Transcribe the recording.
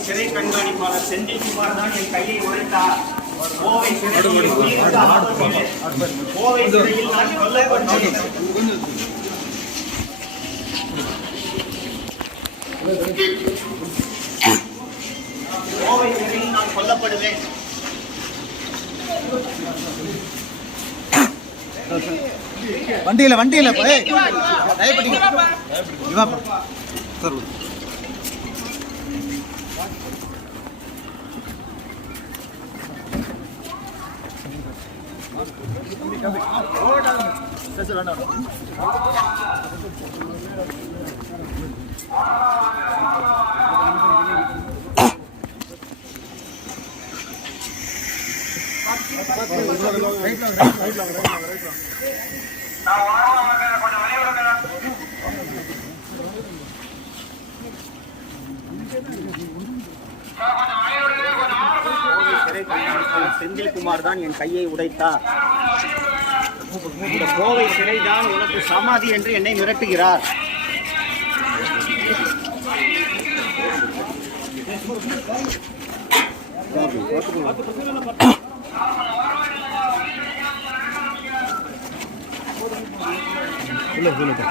சிறை கண்காணிப்பாளர் செந்தில்குமார் தான் என் கையை உடைத்தார் கோவை சிறையில். கோவை சிறையில் நான் கொல்லப்பட்டேன் கோவை சிறையில் நான் கொல்லப்படுவேன் வண்டியில வண்டியில ஏய் பயப்பட்டீங்க இவா சார் கோவை சிறை கண்காணிப்பாளர் செந்தில்குமார் தான் என் கையை உடைத்தார் இந்த கோவை சிறைதான் உனக்கு சமாதி என்று என்னை மிரட்டுகிறார். இல்லை சொல்லுங்க